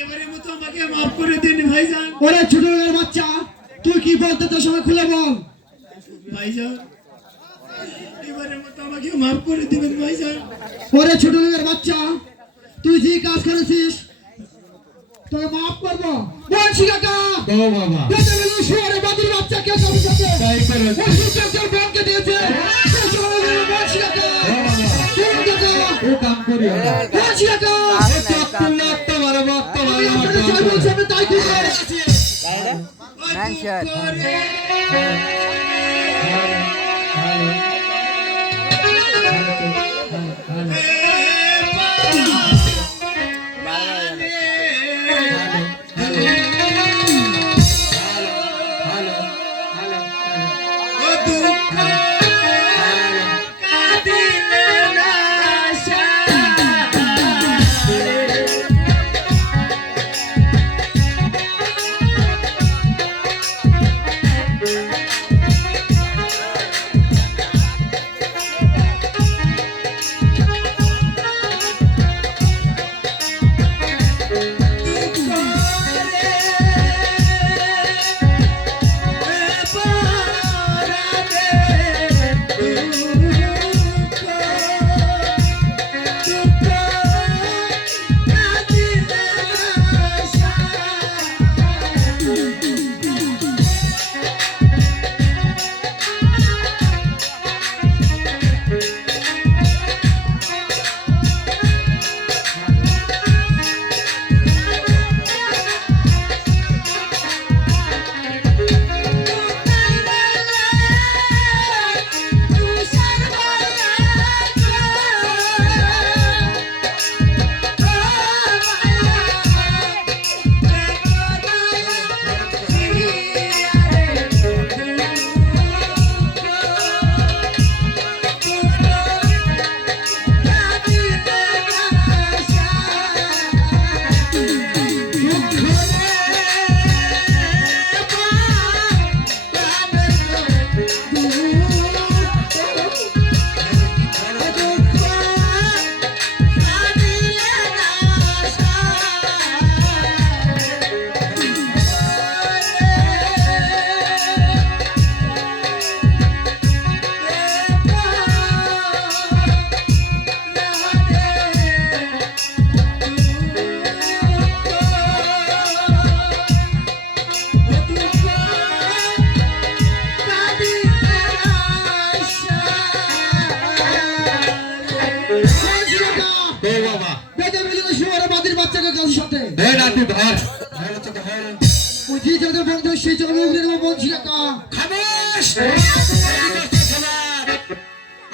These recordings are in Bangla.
এবারে মতো আমাকে মাফ করে দিন ভাইজান। ওরে ছোট লোকের বাচ্চা, তুই কি বলতে তোর সময় খুলে বল। ভাইজান এবারে মতো আমাকে মাফ করে দিবেন ভাইজান। ওরে ছোট লোকের বাচ্চা, তুই যে কাজ করেছিস তোকে মাফ করবো। বলছি কাকা ও বাবা দেখতে গেলে শুয়ারে বাদির বাচ্চা কে কবি সাথে তাই করে ওই সুচের বোনকে দিয়েছে। বলছি কাকা ও কাম করি বলছি কাকা যাই বলছি আমি তাই কি করেছি।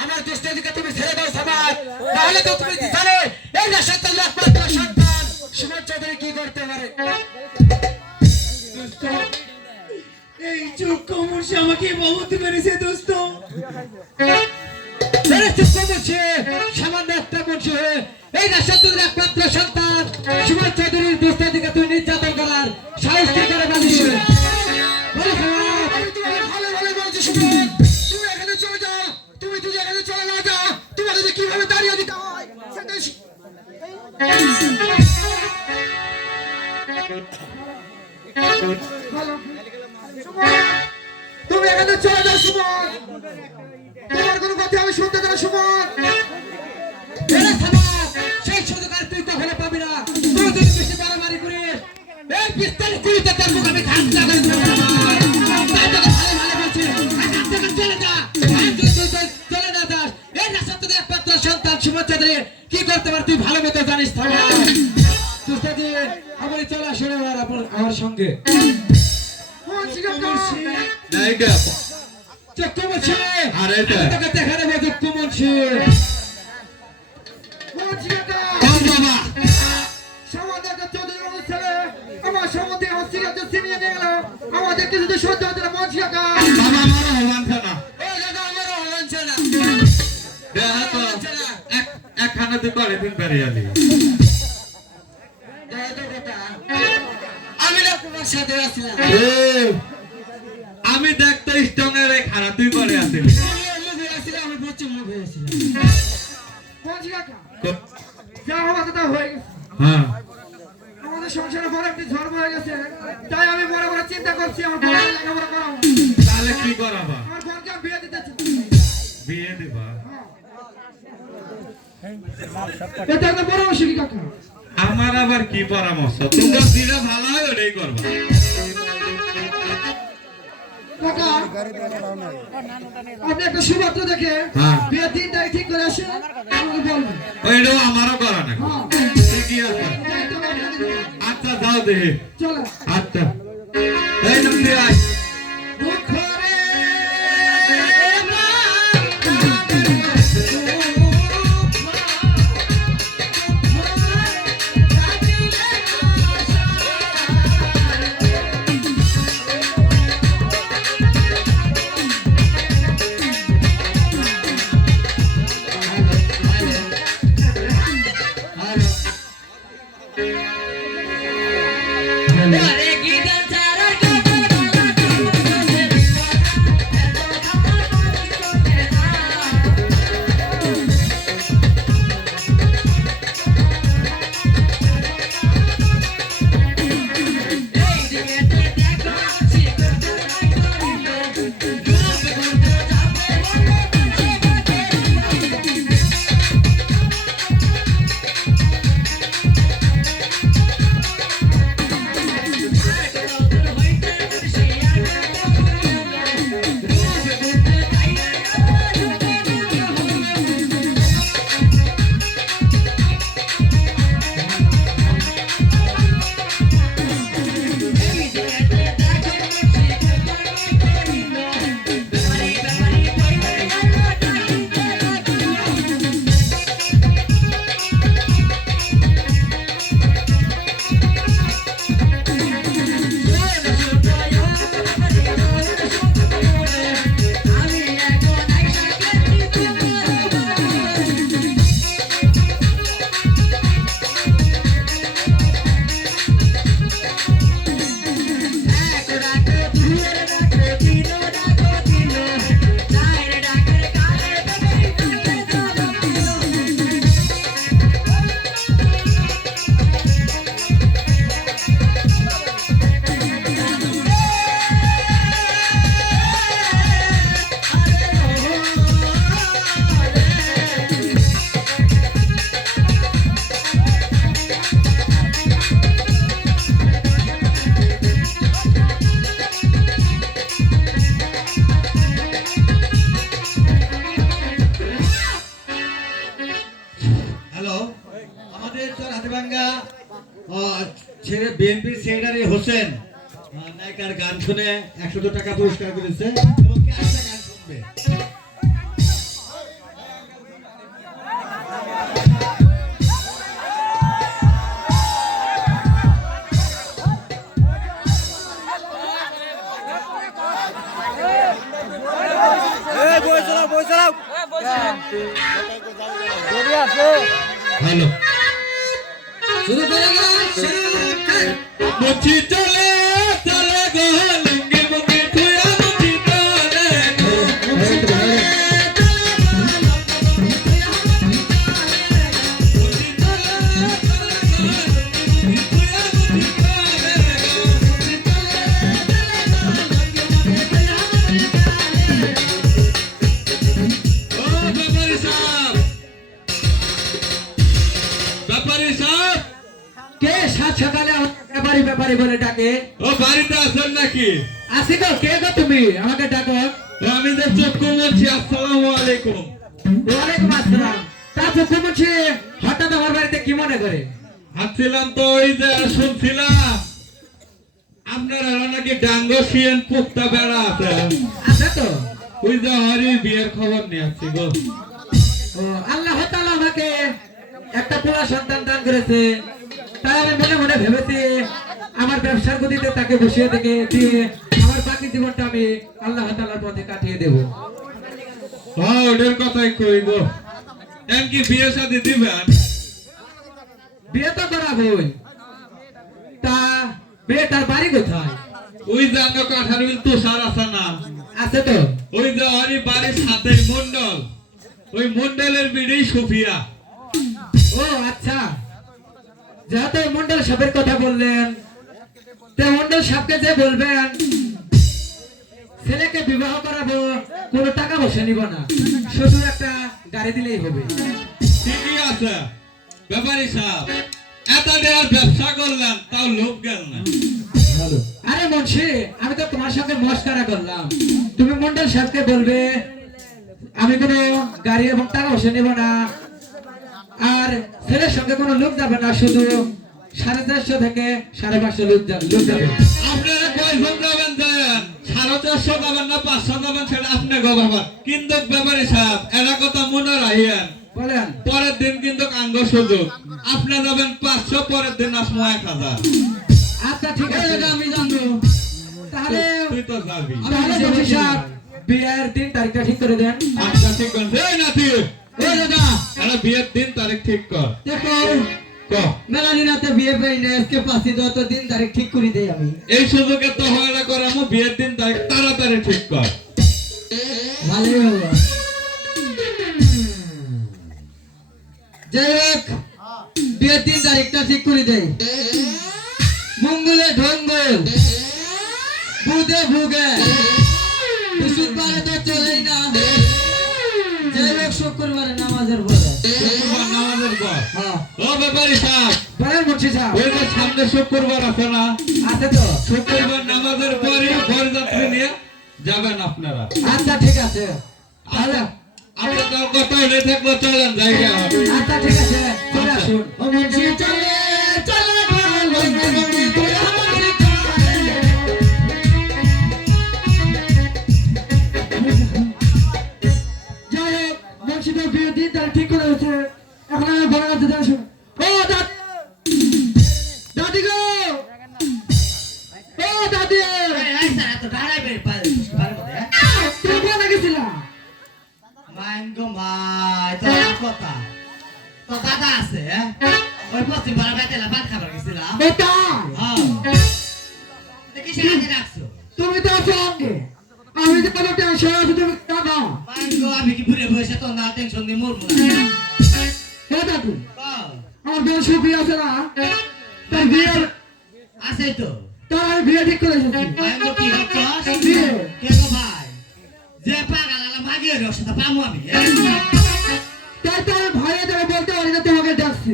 আমার দৃষ্টি দিকে তুমি ছেড়ে দাও সমাজ, তাহলে তো তুমি জানো এই দেশের তো একমাত্র সন্তান সুমন চৌধুরী কি করতে পারে। এই চোখ কমর্শে আমাকে বহুত মেরেছে দোস্ত। সামান্য একটা মঞ্চ হয়ে এই দেশের তো একমাত্র সন্তান সুমন চৌধুরীর দৃষ্টি দিকে তুমি নির্যাতন করার সাহস কি করে বানিয়েছে। তুমি এখানে চলে যাও সুমন, তোমার কোনো কথা আমি শুনতে দেবো সুমন। সেই সুযোগ তুই তো ভালো পাবি না, তুই যদি বেশি মারামারি করিস এই পিস্তল কুড়িতে তোর মুখ আমি ধান লাগাই দেবো। চলে যা, চলে না যাস। এই রাস্তা তোদের একমাত্র সন্তান সুমন চৌধুরী কি করতে পারে তুই ভালো মতো জানিস। আমার চলে আসে আমার সঙ্গে আমাদেরকে যদি সহ্য হতে না মঞ্চ একখানা তুই করে দিন পারি আমি আমি দেখতো স্টঙ্গের খানা তুই করে আসিলি। যা হওয়া তা হয়ে গেছে। হ্যাঁ আমাদের সংসারে বড় একটি ঝড় হয়ে গেছে, তাই আমি বড় বড় চিন্তা করছি আমার বোনের লেখাপড়া করাবো। তাহলে কি করাবা? আমার বোনকে আমি বিয়ে দিতে চাই। বিয়ে দিবা? এটা একটা পরামর্শ কি কাকা? আমার আবার কি পরামর্শ? তোমার যেটা ভালো হয় ওটাই করবা। কাকা আপনি একটা সুপাত্র দেখে হ্যাঁ। বিয়ের দিনটাই ঠিক করে আসেন, আমাকে বলবেন। ওইটাও আমারও করা না। হ্যাঁ ঠিকই আছে। দায়িত্ব আপনাদের দিবেন। আচ্ছা যাও দেখি। চলো। আচ্ছা এই নন্দী আয়। বিএনপির সেক্রেটারি হোসেন নায়িকার গান শুনে 100 টাকা পুরস্কার করেছে এবং কি আরেকটা গান শুনবে। হ্যালো শুরু করে মুচি চলে চলে গো লুঙ্গি মুঙ্গি তুইয়া মুচি চলে গো মুচি চলে সকালে ব্যাপারী ব্যাপারী বলে ডাকে। ও বাড়িতে আছেন নাকি? আসি তো। কে গো তুমি? আমাকে ডাকো। আমি তো চক্কু বলছি। আসসালামু আলাইকুম। ওয়ালাইকুম আসসালাম। তা চক্কু বলছি হঠাৎ আমার বাড়িতে কি মনে করে? আসছিলাম তো ওই যে শুনছিলাম আপনারা নাকি ডাঙ্গো শিয়ান পুক্তা বেড়া আছে। আছে তো। ওই যে হরি বিয়ের খবর নিয়ে আসছি গো। ও আল্লাহ তাআলা আমাকে একটা পুরা সন্তান দান করেছে, তাই আমি মনে মনে ভেবেছি আমার ব্যবসার গতিতে তাকে বসিয়ে দিয়ে আমার বাকি জীবনটা আমি আল্লাহ তাআলার পথে কাটিয়ে দেব। হ্যাঁ ওদের কথাই কইব। এমনকি বিয়ে শাদী দিবেন? বিয়ে তো করাবই। তা বিয়েটার বাড়ি কোথায়? ওই যে আমরা কাঠার বিল তুষার আছে না? আছে তো। ওই যে ওরই বাড়ির সাথে মন্ডল, ওই মন্ডলের বিড়ি সুফিয়া। ও আচ্ছা, যেহেতু মন্ডল সাহেবের কথা বললেন, তো মন্ডল সাহেবকে যে বলবেন ছেলেকে বিবাহ করাবো, কোনো টাকা পয়সা নিব না, শুধু একটা গাড়ি দিলেই হবে। ঠিকই আছে ব্যাপারী সাহেব, এত দেওয়ার ব্যবসা করলাম তাও লোক গেল না। আরে মুন্সি, আমি তো তোমার সঙ্গে মস্করা করলাম, তুমি মন্ডল সাহেবকে বলবে আমি কোনো গাড়ি এবং টাকা পয়সা নিব না, আর ছেলের সঙ্গে কোনো লোক যাবে না, শুধু 450 থেকে 550 লোক যাবে। আপনারা কয়জন যাবেন যান, 450 যাবেন না 500 যাবেন সেটা আপনি গো বাবা, কিন্তু ব্যাপারী সাহেব এরা কথা মনে রাখেন, বলেন। পরের দিন কিন্তু আঙ্গ সুযোগ, আপনি যাবেন 500, পরের দিন আসমো 1000। আচ্ছা ঠিক আছে, আমি জানবো। তাহলে তুই তো যাবি। তাহলে মুন্সি সাহেব বিয়ের দিন তারিখটা ঠিক করে দেন। আচ্ছা ঠিক আছে। এই নাতি, এই দাদা এরা বিয়ের দিন তারিখ ঠিক কর। দেখো ক মেলানি রাতে বিয়ে পাই না, আজকে 5 যত দিন তারিখ ঠিক করে দেই আমি। এই সুযোগে তো হয়রা করে আমো, বিয়ের দিন তারিখ তাড়াতাড়ি ঠিক কর। ভালোই হলো। যাই হোক, বিয়ের দিন তারিখটা ঠিক করে দেই। মঙ্গলে ঢঙ্গল, বুধে ভুগে, বৃহস্পতিবারে তো চলেই না। যাই হোক, শুক্রবারে নামাজের পরে। শুক্রবার নামাজের পর। হ্যাঁ, ও ব্যাপারী সাহেব, বলেন মুন্সি সাহেব। ওই যে সামনে শুক্রবার আছে না, আছে তো? শুক্রবার নামাজের পরে বরযাত্রী নিয়ে যাবেন আপনারা। আচ্ছা ঠিক আছে, তাহলে আপনাদের কথা হলে থাকলো, চলেন জায়গা। আচ্ছা ঠিক আছে, চলে আসুন। ও মুন্সি চলে চলে ভালো মনে করে মুন্সি চলে। যাই হোক, মুন্সিদের বিয়ের দিন তারিখ ঠিক করে হয়েছে। এখন আমি বড় কাছে যাই। শুন, ও দাদি গো, ও দাদি, তুমি কোথায় গেছিলা? এটা তুমি তো আছো অঙ্গে, আমি যে কোনো টেনশন আছে তুমি দাদা। ও দাদু, আমার বোন সুপি আছে না, তার বিয়ে, তার আমি বিয়ে ঠিক করে এসেছি। বিয়ে তাই তো আমি ভয়ে ধরে বলতে পারি না, তোমাকে ডাকছি।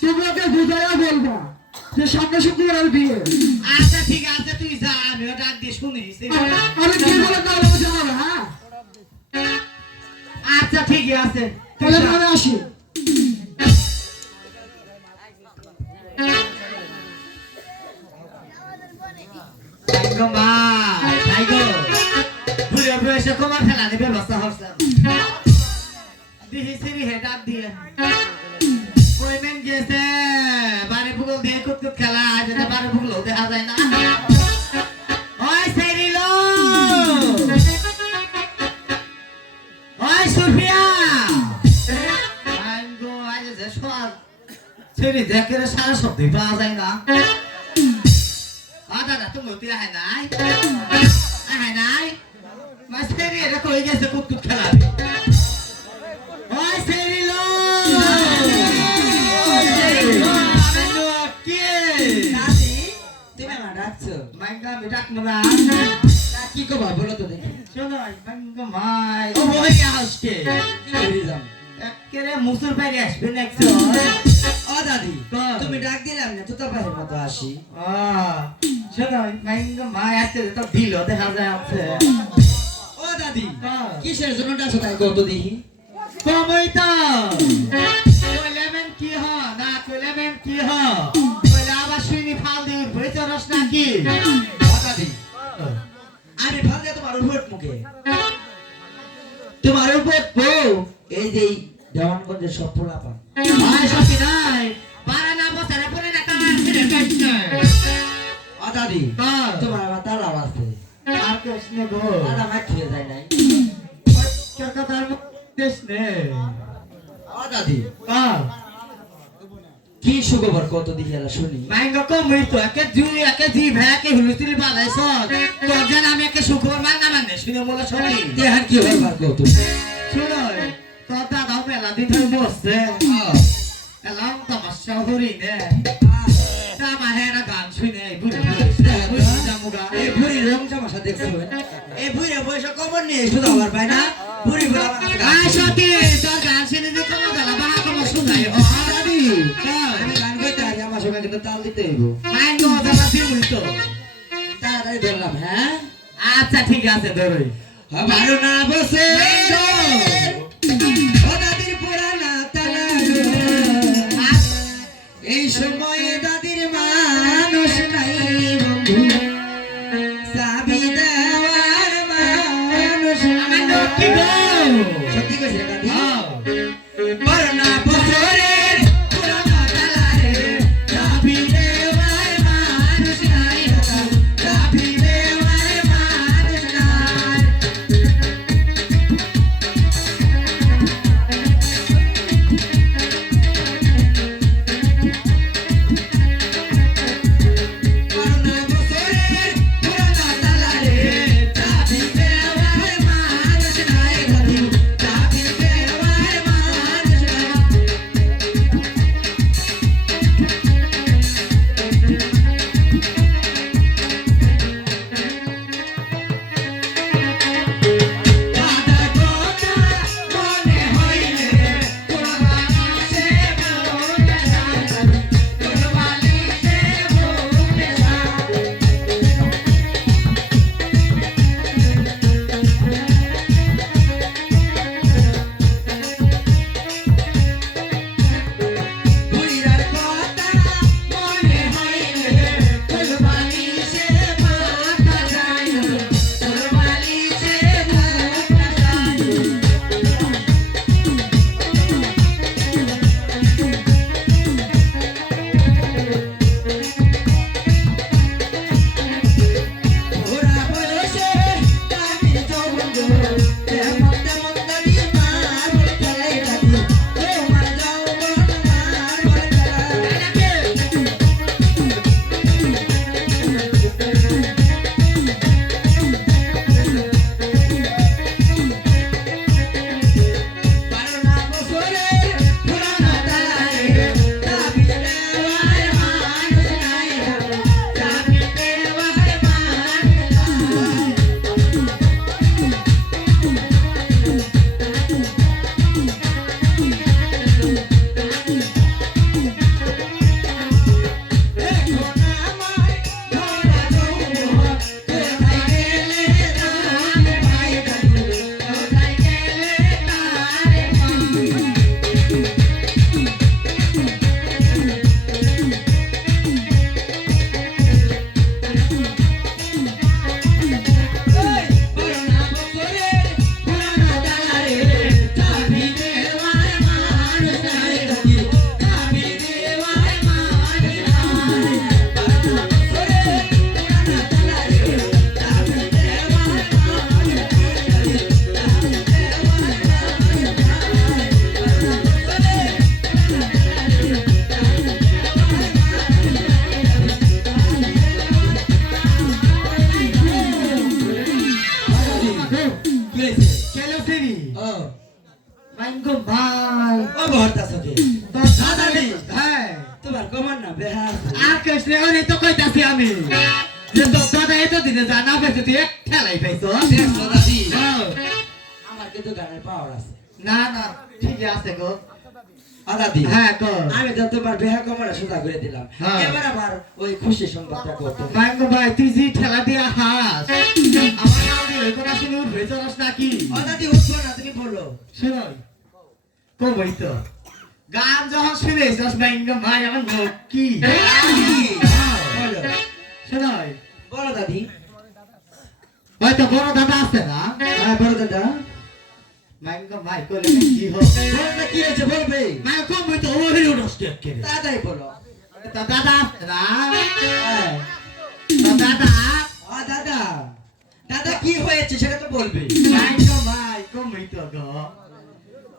তুমি ওকে বুঝাইয়া বলবা যে সামনে শুক্রবার বিয়ে। আচ্ছা ঠিক আছে, তুই যা, আমিও ডাক দিয়ে শুনিস। আমি কি বলে তাহলে জানাবে? হ্যাঁ, আচ্ছা ঠিক আছে, তাহলে আমি আসি। তোমার ফেলানি ব্যবস্থা হচ্ছে দিহি হেটার দিয়ে কইমেন গেছে বাড়ি পুকুল দিয়ে কুতকুত খেলা, যেটা বাড়ি পুকুল দেখা যায় না। ওই সেরিল, ওই সুফিয়া, সেরি দেখে সারা শব্দই পাওয়া যায় না। দাদা তুমি তুই আয় নাই, আয় নাই, সেরি এটা কই গেছে কুতকুত খেলা। ওই সেরিল, তুমি আমার ডাকছো? মাইঙ্গা আমি ডাকবো না। কি কবা বলো তো দেখি। শোনো মাইঙ্গা মাই, ও বই আসকে কি করে যাম? একেরে মুসুর বাইরে আসবে নেক্সট। ও দাদি, কর। তুমি ডাক দিলাম না, তো তারপরে মতো আসি। শোনো মাইঙ্গা মাই আসছে তো দিল দেখা যায় আছে। ও দাদি, কর। কিসের জন্য ডাকছো তাই কত দেখি। কমই তো কইলেমেন কি হ না, কইলেমেন কি হ, কইলে আবার শুনি ফাল দিই বই চরস নাকি। ও দাদি, আমি ভাল দিয়ে তোমার উপর মুখে, তোমার উপর বউ এই যে দেওয়ানগঞ্জের সব পোলাপান। ভাই সত্যি নাই, বারা না বসারে পরে না কাজ ছেড়ে কাটছে। ও দাদি, কর। তোমার আবার তালার আছে, আর কৃষ্ণ গো, আর আমার খেয়ে যায় নাই। কলকাতার কৃষ্ণ। ও দাদি, কর। কি সুখবর কত দিকে এলা শুনি। মাইঙ্গা কমই তো একে জুই একে জি ভাকে হুলুসিলি বানাইছ। তোর যেন আমি একে শুক্রবার মাঙ্গা মানে শুনে বলে শুনি। দেহার কি হবার কত। শুনো তোর দাদাও মেলা সারাদিন ধরে বসছে এলাম তামাশা হরি নে তা মাহেরা গান শুনে বুঝে বুঝে জামুগা এই বুড়ি রং তামাশা দেখছো এই বুড়ি বয়সে খবর নিয়ে শুধু আমার ভাই না বুড়ি বলা আয় সতী তোর গান শুনে যে কোনো গলা বাহা কোনো শুনাই ও দাদি আমি গান গাইতে আছি আমার সঙ্গে কিন্তু তাল দিতে হইব মাইন গো দাদা দিবি তো তাড়াতাড়ি ধরলাম হ্যাঁ আচ্ছা ঠিক আছে ধরই আমারও না বসে ও দাদির পুরানা তালা এই সময়ে দাদির মানুষ নাই বন্ধু চাবি দেওয়ার মানুষ আমার লক্ষ্মী গো সত্যি কইছে দাদি পুরানা বছরের পুরানা তালা রে চাবি দেওয়ার মানুষ নাই চাবি দেওয়ার মানুষ নাই পুরানা বছরের পুরানা তালা রে চাবি দেওয়ার মানুষ নাই চাবি দেওয়ার মানুষ নাই দাদা কথা মনে হইলে কুরবানিতে ভোরে যায় কুরবানিতে ভোরে যায় বুইরার কথা মনে হইলে কুরবানিতে মাথা যায় কুরবানিতে মাথা যায় ওরা বলেছে আমি যৌবন তেমন তেমন দাবি মার বলে খেলাই রাখি তোমার যৌবন মার বলে পুরানা বছরের পুরানা তালা রে চাবি দেওয়ার মানুষ নাই চাবি দেওয়ার মানুষ নাই এখন আমায় ধরা যৌবন কোথায় গেলে তারে ভাই দাদু কোথায় গেলে তারে ভাই পুরানা বছরের পুরানা তালা রে চাবি দেওয়ার মানুষ নাই চাবি দেওয়ার মানুষ নাই পুরানা বছরের পুরানা তালা রে চাবি দেওয়ার মানুষ নাই চাবি দেওয়ার কেলো ফেরি ও মাইন গো ভাই ও ভরতাছ কি তোর দাদা রে হ্যাঁ তোমার কমান না বেহা আর কৃষ্ণ ওরে তো কইতাছি আমি যে তোর দাদা এত দিনে জানা পেয়েছে তুই এক ঠেলাই পাইছো দেখছো দাদি হ্যাঁ। আমার কিন্তু গানের পাওয়ার আছে না না ঠিক আছে গো দাদি হ্যাঁ গো আমি তো তোমার বেহা কমাটা সোজা করে দিলাম হ্যাঁ। এবার আমার ওই খুশি সংবাদটা করতে হবে। মাইন গো ভাই তুই যে ঠেলা দিয়া হাস আমার নাম দিয়ে ওই কথা শুনে উঠবে চলস নাকি দাদি উঠবো না তুমি বলো শুনই কবই তো গান যখন শুনেছিস মাইন গো ভাই আমার কি বলো শুনই বলো দাদি হয়তো বড় দাদা আছে না হ্যাঁ বলো দাদা মাইন গো ভাই কইলে কি হো বলো না কি হয়েছে বলবে মাইন কবই তো ওরে উঠস কে তাড়াতাড়ি বলো তো দাদা আছে না হ্যাঁ তো দাদা দাদা দাদা কি হয়েছে সেটা তো বলবে মাইন গো ভাই কবই তো গো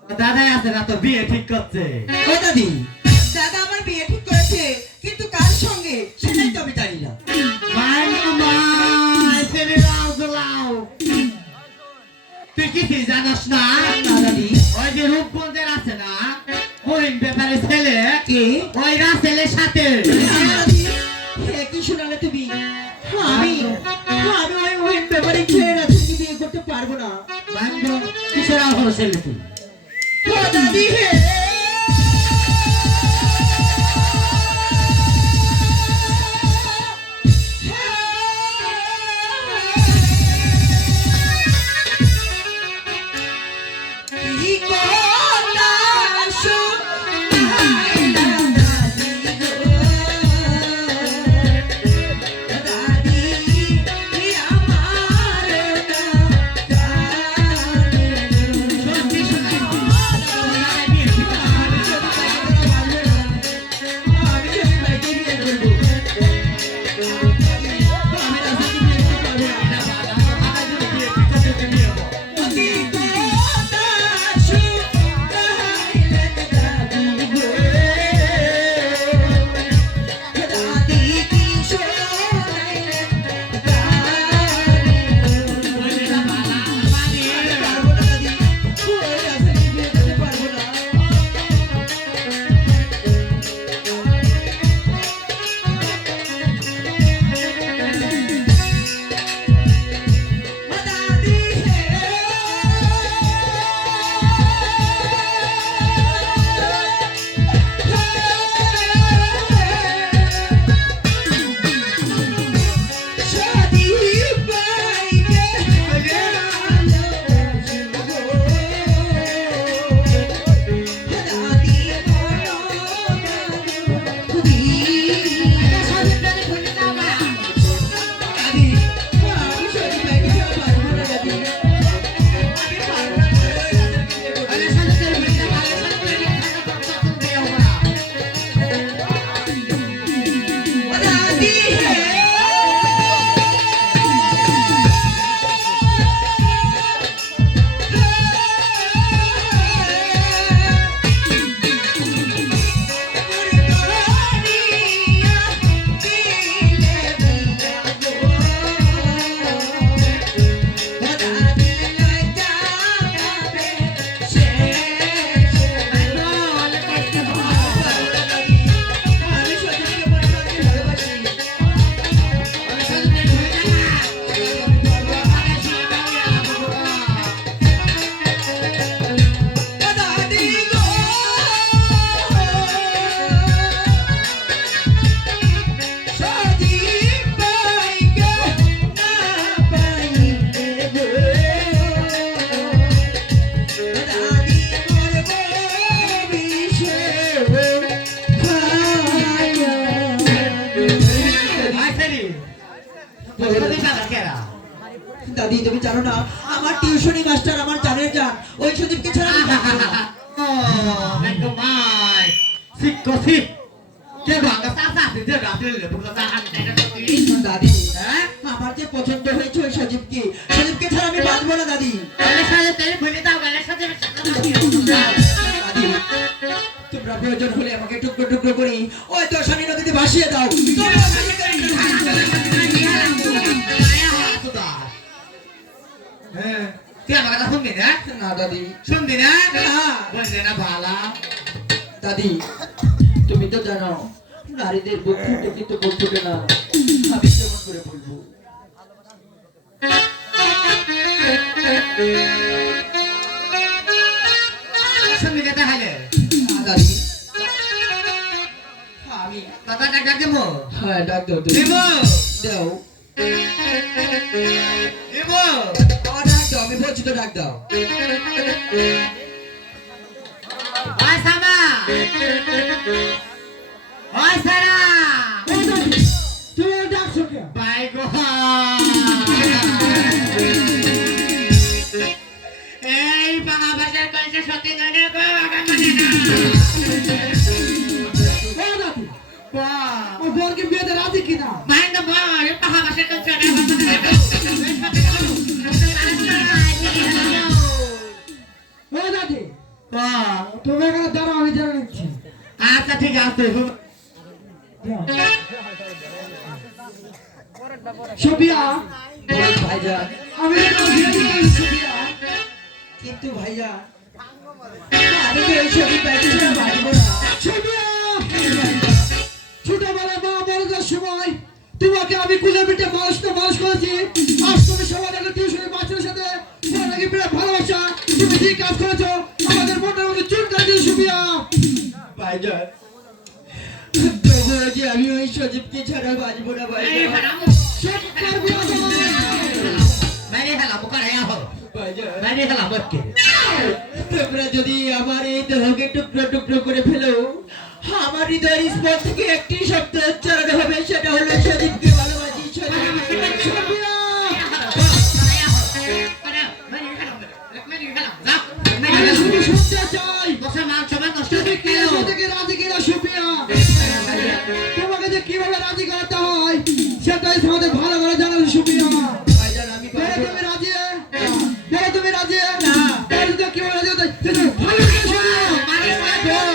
তো দাদা আছে না তো বিয়ে ঠিক করছে ও দাদি দাদা আমার বিয়ে ঠিক করেছে কিন্তু কার সঙ্গে সেটাই তো আমি জানি না মাইন গো ভাই ফেরে রাও তুই কি জানাস না না দাদি ওই যে রূপগঞ্জের আছে না কে? ওই রাসেলের সাথে দাদি, হে কি শোনালে তুমি? আমি ওই ব্যাপারে ছেড়ে রাজনীতি বিয়ে করতে পারবো না। বান্ধব কিসের আহ্বান ছেলে তুই ও দাদি হে, কি কথা শোনাইলা দাদি গো, দাদি আমার সত্যি দাদি তুমি জানো না আমার টিউশনি মাস্টার আমার জানের জান ওই সুদীপকে ছাড়া আমি থাকবো না। ও বান্ধব ভাই শিক্ষি কে ভাঙা সাসা দিতে রাসেলের বুকলা তাহান দাদি হ্যাঁ আমার যে পছন্দ হয়েছে ওই সুদীপকে ছাড়া আমি বাঁচবো না দাদি। গালের সাথে তেল ভুলে দাও গালের সাথে দাদি তোমরা প্রয়োজন হলে আমাকে টুকরো টুকরো করে ওই দশানী নদীতে ভাসিয়ে দাও। হ্যাঁ তুই আমার কথা শুনবি না না দাদি, শুনবি না না। বললে না ভালা দাদি তুমি তো জানো নারীদের বুক ফুটে কিন্তু বুক ফুটে না, আমি কেমন করে বলবো? শুনবি না তাহলে না দাদি, আমি কথা ডাক দেবো হ্যাঁ ডাক দাও তুমি। দেবো দাও দেবো ডাক দাও, আমি বলছি তো ডাক দাও। ওই সামা ওই সারা তুমি ডাকছো কে? বাই গো এই বাবা বাজার কইছে সত্যি করে গো আগা মানে না ও দাদি, বা ও বর্গে বিয়েতে রাজি কিনা? মাইন্ড বল বাবা বাজার কইছে না ও দাদি, বা তুমি এখানে দাঁড়াও, আমি জেনে নিচ্ছি। আচ্ছা ঠিক আছে সুফিয়া, ভাইজান আমি তো বিয়ে দিতে সুফিয়া, কিন্তু ভাইজান আমি তো এই ছবি পাইতে ছাড়া বাঁচবো না। সুফিয়া আমি কুলে পিঠে মানুষ করেছি। আজ তুমি সবাই একটা টিউশনের বাচ্চাদের সাথে তোমার নাকি বিরাট ভালোবাসা, তুমি ঠিক কাজ করেছো, আমাদের মনের মধ্যে চুল কাটে দিয়ে সুপিয়া। ভাইজান তবু যে আমি ওই সজীবকে ছাড়া বাঁচবো না ভাইজান। সব করবি মেরে ফেলাম ওখানে আহো ভাইজান মেরে ফেলাম ওকে তোমরা যদি আমার এই দেহকে টুকরো টুকরো করে ফেলো, আমার হৃদয়ের স্পর্শ থেকে একটি শব্দ উচ্চারণ হবে, সেটা হলো সজীবকে ভালোবাসি, সজীবকে সুপিয়া। আমি শুধু শুনতে চাই তুমি কি থেকে রাজি কিনা সুপিয়া। তোমাকে যে কিভাবে রাজি করাতে হয় সেটাই আমাদের ভালো করে জানো সুপিয়া। ভাইজান আমি পারবো তুমি না। রাজি? তুমি রাজি না? তাহলে তো কিভাবে রাজি হতে ভালো করে শোনো। ভাইজান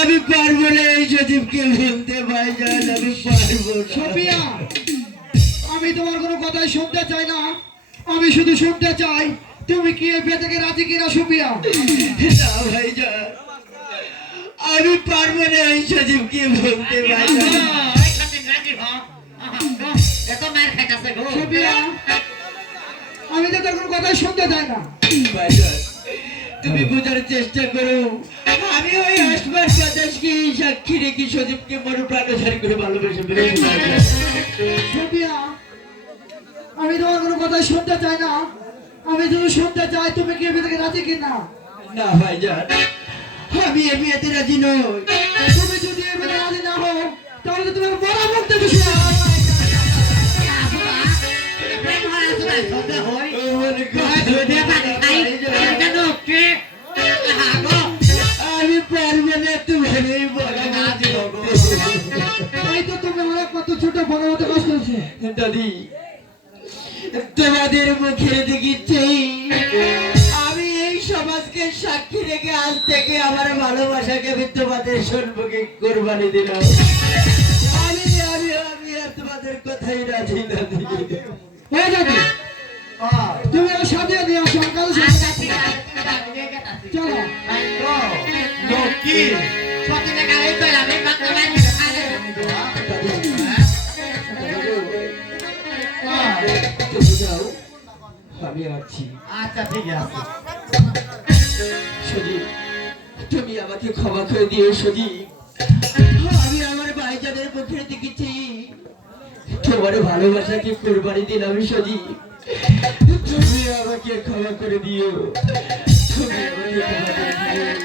আমি পারবো না এই সজীবকে বলতে, ভাইজান আমি পারবো না। সুপিয়া, আমি তোমার কোনো কথাই শুনতে চাই না, আমি শুধু শুনতে চাই তুমি কি এই বিয়ে থেকে রাজি কিনা সুপিয়া। না ভাইজান আমি পারবো না এই সজীবকে বলতে, ভাইজান। এত মার খাইতাছে গো সুপিয়া, আমি তো তোর কোনো কথাই শুনতে চাই না। ভাইজান তুমি বোঝার চেষ্টা করো, আমি ওই আসবার বাতাসকে সাক্ষী রেখে সজীবকে মরু প্রাণধারী করে ভালোবেসে ফেলেছি ভাইজান। সুপিয়া, আমি তোমার কোনো কথাই শুনতে চাই না, আমি শুধু শুনতে চাই তুমি কি এই বিয়ে থেকে রাজি কিনা। না ভাইজান আমি এ বিয়েতে রাজি নই। তুমি যদি এই বিয়ে রাজি না হও তাহলে তো তোমার বড় মুখ দেখে শুনো। প্রেম হয় আসলে সবে হয় আমার আমি পারবো না, তুমি বড় এই তো তুমি আমার কত ছোট মতো কষ্ট হচ্ছে দাদি তোমাদের মুখের দিকে চেয়ে আমি এই সমাজকে সাক্ষী রেখে আজ থেকে আমার ভালোবাসাকে আমি তোমাদের সম্মুখে কোরবানি দিলাম। আমি আমি আমি আর তোমাদের কথাই রাজি দাদি। হয়ে যাবে তুমি ওর সাথে দিয়ে আসো কাল আচ্ছা ঠিক আছে তুমি ডাকো দিয়ে গেতাছি চলো ভাই গো লক্ষ্মী সত্যি টাকা এই কইলা আমি কত নাই আরে আমি তো তুমি যাও আমি আসছি। আচ্ছা ঠিক আছে সজীব তুমি আমাকে ক্ষমা করে দিও সজীব। আমি আমার ভাইজানের মুখের দিকে চেয়ে তোমার ভালোবাসাকে কোরবানি দিলাম সজীব। তুমি আমাকে ক্ষমা করে দিও, তুমি আমাকে ক্ষমা করে দিও।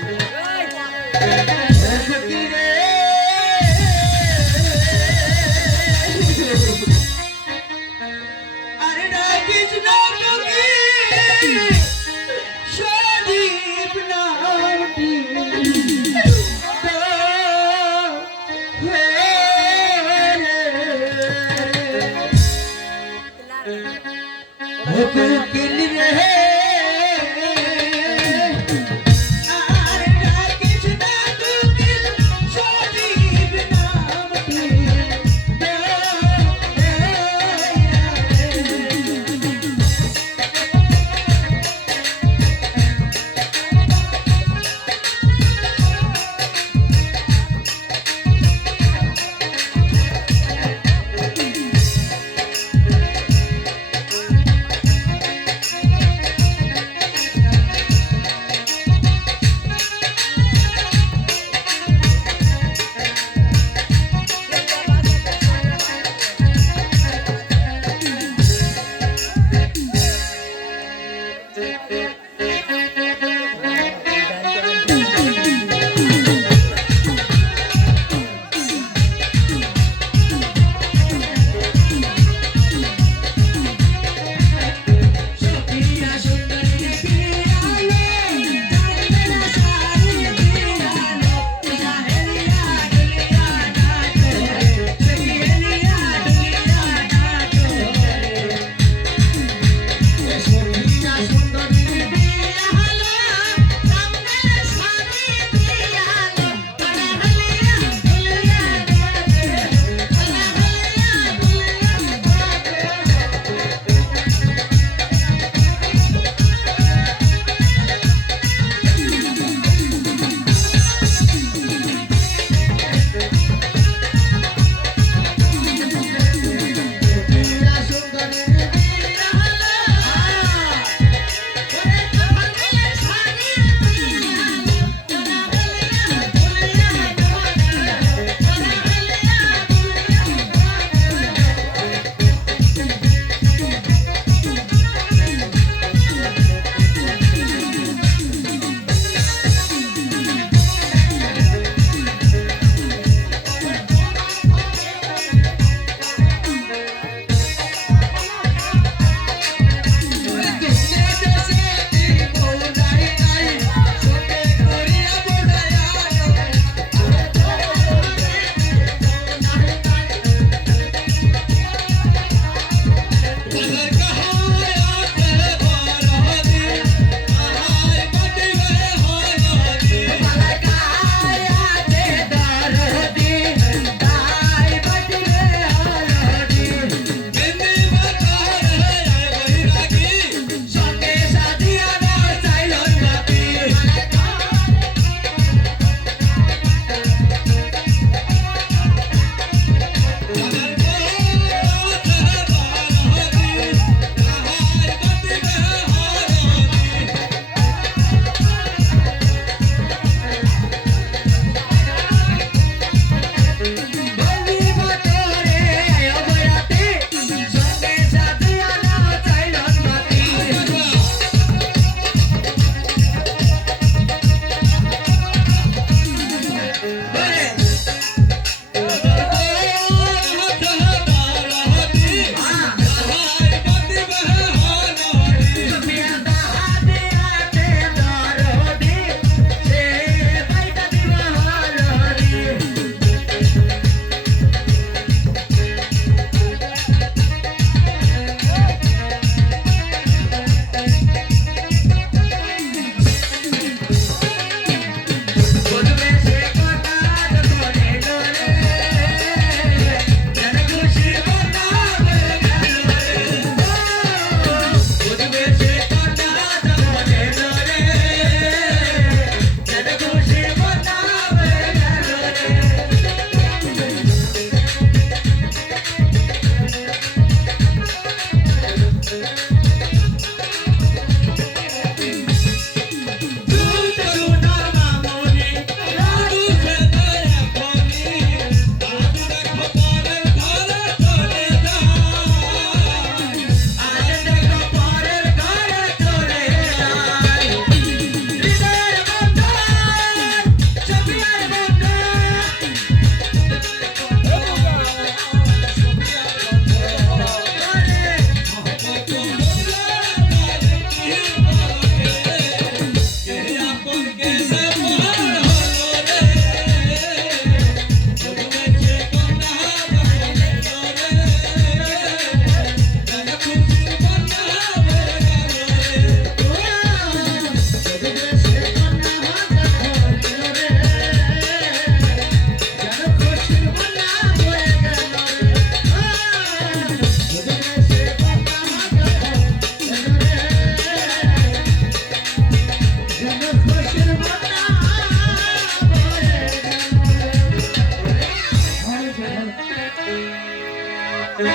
সখী রে, আরে ডাকিস না তোকে সজীব নামটি তো কোকিল রে, আর ডাকিস না কোকিল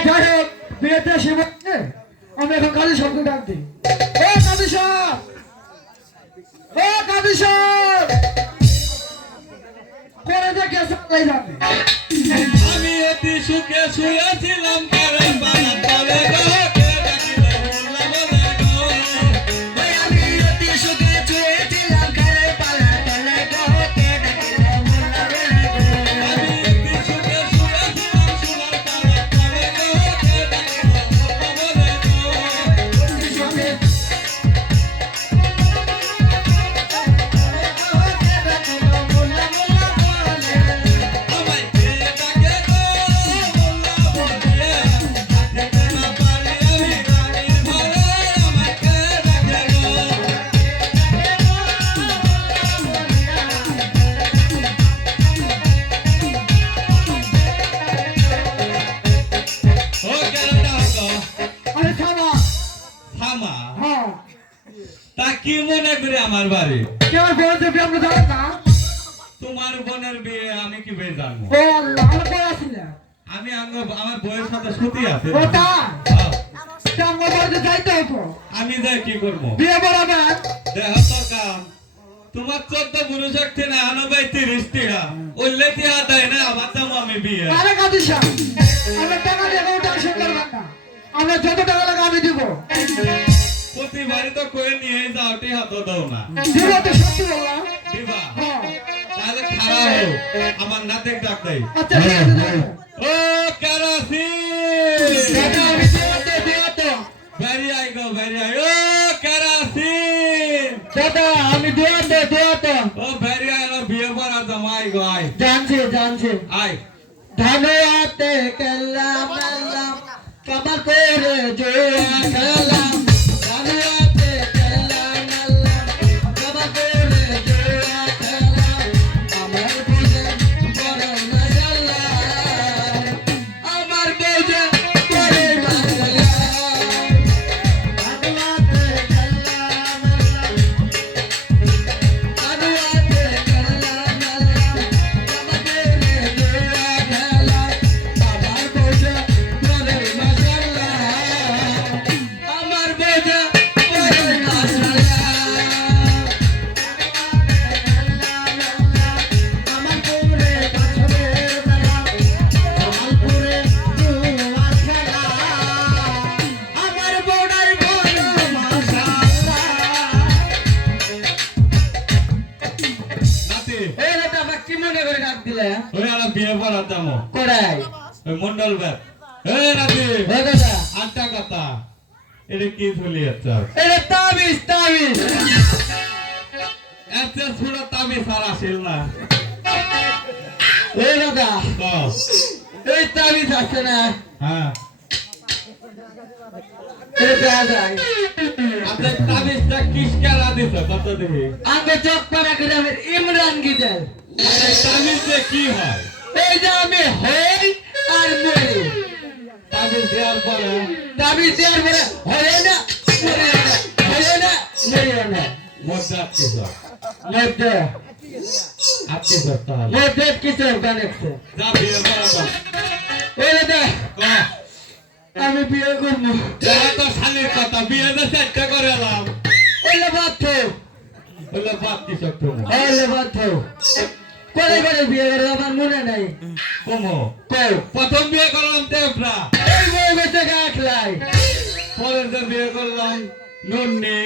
যাই হোক বিয়েতে এসে বলছে আমি এখন কাজী সাহেবকে ডাক দিই। ও কাজী সাহেব, ও কাজী সাহেব, করে দেখে সবাই জানে আমি অতি সুখে শুয়েছিলাম কারের বাগান তলে গো, কে ডাকিলে মোল্লা বলে গো। আমি অতি সুখে শুয়েছিলাম ঘরের পালা তলে গো, কে ডাকিলে মোল্লা বলে গো। আমি অতি সুখে শুয়েছিলাম সোনার পালা তলে গো, কে ডাকিলে মোল্লা বলে গো। আমায় কে ডাকে গো মোল্লা বলে, ডাকতে না পারি আমি রানীর ঘরে, আমায় কে ডাকে গো। ও কেনটা হতো আরে থামা। থামা, হ্যাঁ তা কি মনে করে আমার বাড়ি? কেউ বলতে বিয়ে আপনি জানেন না? তোমার বোনের বিয়ে আমি কি বেয়ে জানবো? ও আল্লাহ, আমার কই আসলে আমি আমার বউয়ের সাথে সুতি আছে। ও তা হ্যাঁ, আমার বাড়িতে যাইতে হতো আমি যাই কি করবো? বিয়ে বরাবর। দেহ তো কাম তোমার 14 পুরুষ একটি না আনো ভাই 30 টিহা ওইলে টিহা দেয় না আমার দাম আমি বিয়ে। আরে কাজী সাহেব, আমরা টাকা দিয়ে কোনো টেনশন করবেন না, আমরা যত টাকা লাগে আমি দিব। প্রতিবারই তো কয়ে নিয়ে যাও টিহা তো দাও না। দিব তো, সত্যি বললাম। দিবা? হ্যাঁ তাহলে খারাপ হোক আমার নাতে ডাক দেয়। আচ্ছা ঠিক আছে যাবো। ও কারাসি দাদা আমি দিব তো। বেরি আই গো বেরি আই। ও কারাসি দাদা আমি দিব তো। ও বেরি আই লো বিয়ে পড়া জামাই গো আই জানছে আই। ধনুয়াতে কাল্লাম আল্লাহ কামাল করে জোয়া কালাম। ধনুয়াতে কাল্লাম আল্লাহ কামাল করে জোয়া কালাম। আমার বুঝে বড় মাশাআল্লাহ, আমার বুঝে বড় মাশাআল্লাহ। ধনুয়াতে কাল্লাম আল্লাহ, ধনুয়াতে কাল্লাম আল্লাহ কামাল করে জোয়া কালাম। আমার বুঝে বড় মাশাআল্লাহ, আমার বুঝে বড় মাশাআল্লাহ। আমারপুরে পাথরের বেলা, আমারপুরে জোয়ার খেলা, আমার বড়াই বড় মাশাআল্লাহ। নাতি এই বেটা আমাকে কি মনে করে ডাক দিলে? ওই আর বিয়ে পড়া দামো কোড়াই ওই মন্ডল ব্যাগ। এ নাতি ও দাদা, আটটা কথা এটা কি চলি যাচ্ছে? এটা তাবিজ। এত সুরা তাবি সারা ছিল না এই দাদা, তো। এই তাবিজ আছে না, হ্যাঁ এই দেয়া যায়। আপনার তাবিজটা কিস কেলা দিছে কত দেখি? আগে চোখ পাড়া গ্রামের ইমরান গিদার। তাবিজে কি হয়? এই যে আমি হই আর মরি, তাবিজ দেওয়ার পরে তাবিজ দেওয়ার পরে হয় না, মরিও না, হয় না, মরিও না। মধ্যে আটকে যাও। মধ্যে আটকে যাও তাহলে। মধ্যে কিছু কানেকছে। যা বিয়ে পড়া দাও। ওই দাদা, ক আমি বিয়ে করবো। যারা তো শালির কথা বিয়ে যে চেষ্টা করে এলাম ওইলে বাধ্য, বললে বাপ কি শক্ত ওইলে বাধ্য। করে করে বিয়ে করে আমার মনে নাই। কমো। কও, প্রথম বিয়ে করলাম তেফরা, এই বই বেঁচে গাখলাই, পরের যে বিয়ে করলাম নুন্নি।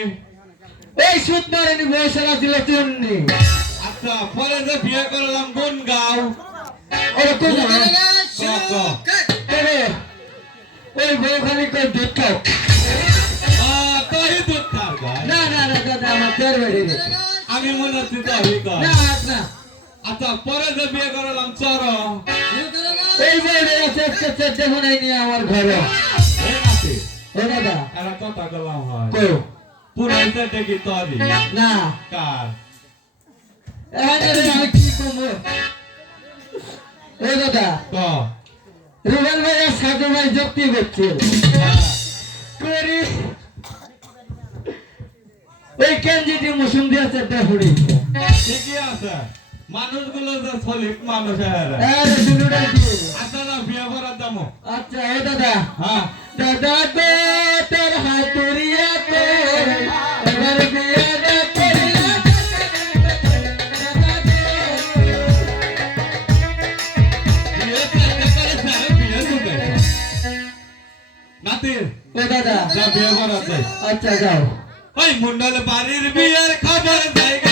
এই সুদ মারেনি বয়সেরা ছিল চুন্নি। আচ্ছা পরের যে বিয়ে করলাম বনগাঁও। ওরকম ক, ওই বউ খালি কই দুঃখ। তোই দুধ খার ভাই। না দাদা, আমার তোর বাড়ি রে। আমি মনে হচ্ছি তোই কর। না না, আচ্ছা পরে যে বিয়ে করলাম চর। এই বউরে চেষ্টা দেখুন এই নিয়ে আমার ঘরে। এই আছে ও দাদা, এরা কথা করলাম হয় কও পুরাইতে দেখি তরি না, কার এখানে আমি কি করবো? ও দাদা, ক রুবেল ভাইয়ের সাধু ভাই যুক্তি করছে। হ্যাঁ। করি ওই কেঞ্জিটি মুসুম দিয়েছে দেহুড়ি। ঠিকই আছে মানুষগুলো যে ছলিক মানুষ এরা। আরে দুলুটা দিয়ে আচ্ছা দাদা বিয়ে করার দামো আচ্ছা ও দাদা হ্যাঁ দাদা গো তোর হাতুরিয়া কে এবার বিয়েটা করিয়া বিয়ে করতে করে স্যার বিয়ে করবে নাতি ও দাদা যা বিয়ে করাতে আচ্ছা যাও ওই মন্ডল বাড়ির বিয়ের খবর জায়গা